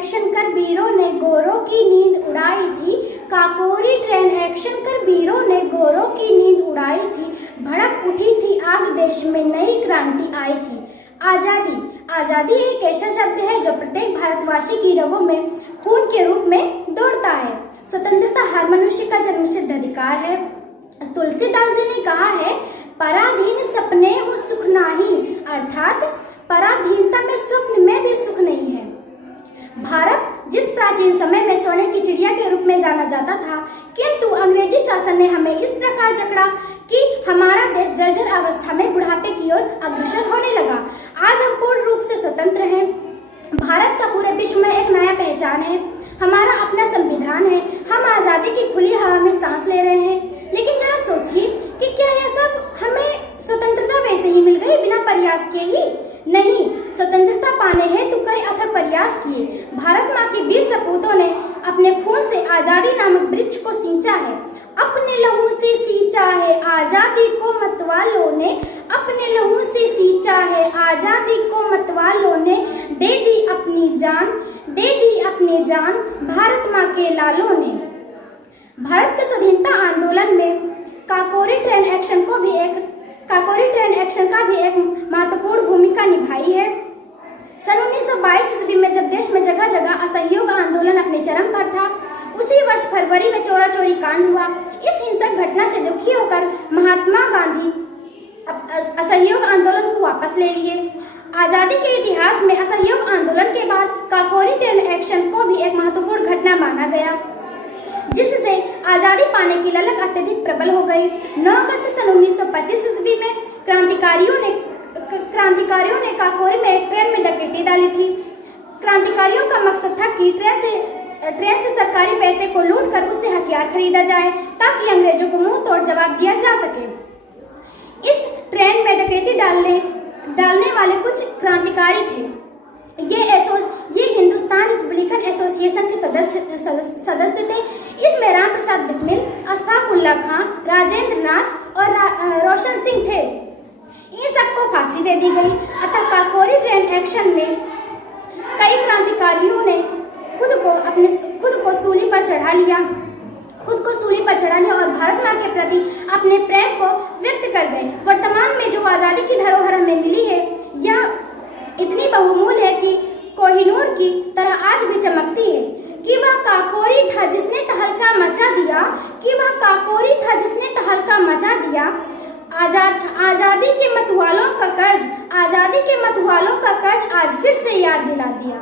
Action कर वीरों ने गोरों की नींद उड़ाई थी। काकोरी ट्रेन एक्शन कर वीरों ने गोरों की नींद उड़ाई थी। भड़क उठी थी आग देश में नई क्रांति आई थी। आजादी। आजादी एक ऐसा शब्द है जो प्रत्येक भारतवासी की रगों में खून के रूप में दौड़ता है। स्वतंत्रता हर मनुष्य का जन्मसिद्ध अधिकार है। तुलसीदास जी ने कहा है, पराधीन सपने हो सुख नाही, अर्थात पराधीनता में स्वप्न में भी सुख नहीं है। भारत जिस प्राचीन समय में सोने की चिड़िया के रूप में जाना जाता था, किंतु अंग्रेजी शासन ने हमें इस प्रकार जकड़ा कि हमारा देश जर्जर अवस्था में बुढ़ापे की ओर अग्रसर होने लगा। आज हम पूर्ण रूप से स्वतंत्र हैं। भारत का पूरे विश्व में एक नया पहचान है। हमारा अपना संविधान है। हम आजादी की खुली हवा में सांस ले रहे हैं। लेकिन जरा सोचिए कि क्या यह सब हमें स्वतंत्रता वैसे ही मिल गई बिना प्रयास किए ही? नहीं, स्वतंत्रता पाने हेतु कई अथक प्रयास किए। भारत माँ के वीर सपूतों ने अपने खून से आजादी नामक वृक्ष को सींचा है। अपने लहू से सींचा है आजादी को मतवालों ने, अपने लहू से सींचा है आजादी को मतवालों ने, दे दी अपनी जान, दे दी अपनी जान भारत माँ के लालों ने। भारत के स्वाधीनता आंदोलन में काकोरी ट्रेन एक्शन का भी एक महत्वपूर्ण भूमिका निभाई है। सन 1922 ईस्वी में जब देश में जगह जगह असहयोग आंदोलन अपने चरम पर था, उसी वर्ष फरवरी में चोरा चोरी कांड हुआ। इस हिंसक घटना से दुखी होकर महात्मा गांधी असहयोग आंदोलन को वापस ले लिए। आजादी के इतिहास में असहयोग आंदोलन के बाद काकोरी ट्रेन एक्शन को भी एक महत्वपूर्ण घटना माना गया, जिससे आजादी पाने की ललक अत्यधिक प्रबल हो गई। 9 अगस्त सन 1925 ईस्वी में क्रांतिकारियों ने काकोरी में एक ट्रेन में डकैती डाली थी। क्रांतिकारियों का मकसद था कि ट्रेन से सरकारी पैसे को लूटकर उससे हथियार खरीदा जाए, ताकि अंग्रेजों को मुंह तोड़ जवाब दिया जा सके। इस ट्रेन में डकैती डालने वाले कुछ क्रांतिकारी थे। ये हिंदुस्तान रिपब्लिकन एसोसिएशन के सदस्य थे। इसमें राम प्रसाद बिस्मिल, अशफाक उल्लाह खां, राजेंद्र नाथ और रोशन सिंह थे। इन सबको फांसी दे दी गई। अतः काकोरी ट्रेन एक्शन में कई क्रांतिकारियों ने खुद को सूली पर चढ़ा लिया और भारत माँ के प्रति अपने प्रेम को व्यक्त कर गए। वर्तमान में जो आजादी की धरोहर हमें मिली है, यह इतनी बहुमूल्य है कि कोहिनूर की तरह आज भी चमकती है। कि वह काकोरी था जिसने तहलका मचा दिया। आजादी के मतवालों का कर्ज आज फिर से याद दिला दिया।